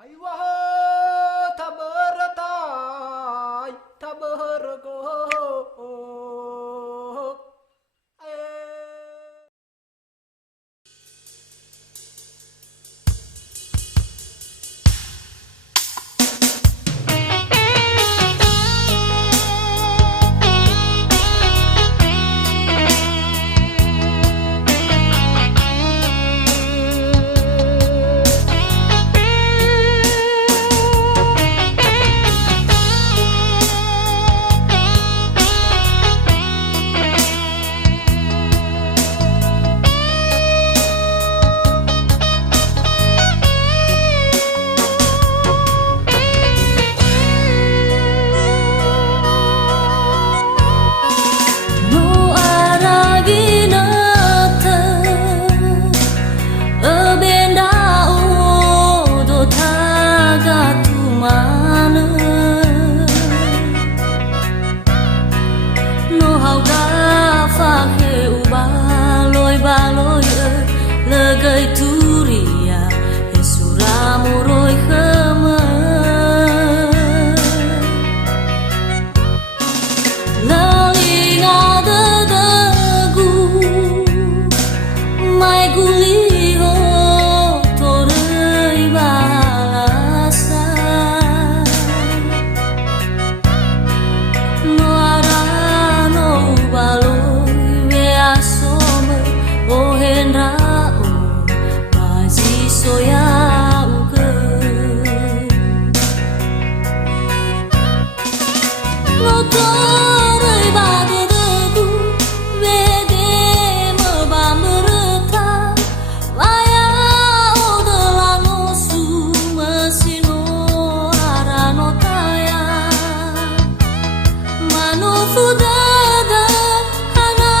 Hay wah tabaratai tabargo Legai turia Yesuramu roi khama Lalinga dadagu Mai guliho torei balasa No arano baloi me asome ohenra soya uge lo torai bade degu vede meba mereta vaya odalano su masino arano taya mano fudada hana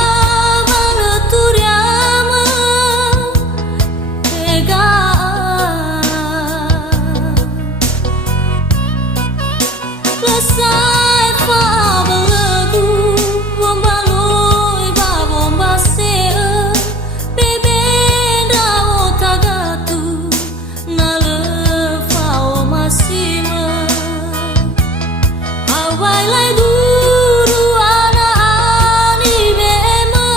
vanaturiama ega Sai fa balagu bombaloi ba bomba se bebe ndao tagatu na le fa o masima awai lai duru ana ani bema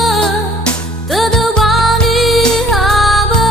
tadubani haba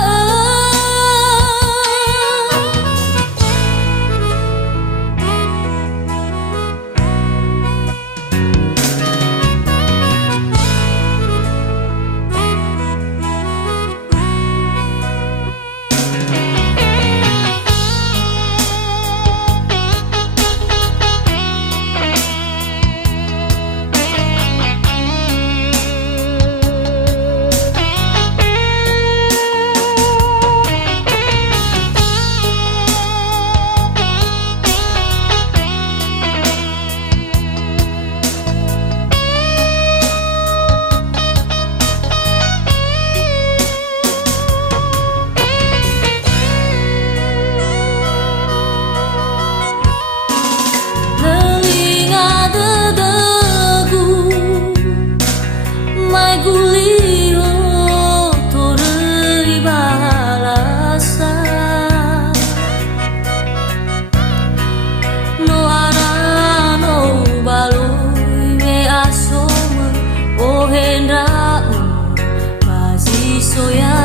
soya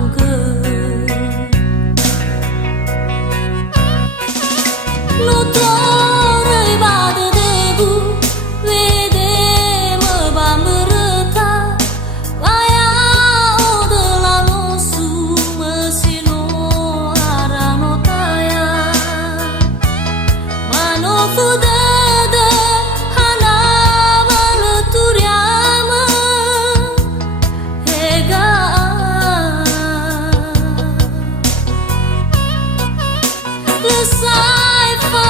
uge lo torai bade degu vede meba mereta vaya odalano su masino arano taya mano fudada hana vanaturiama ega Sai fa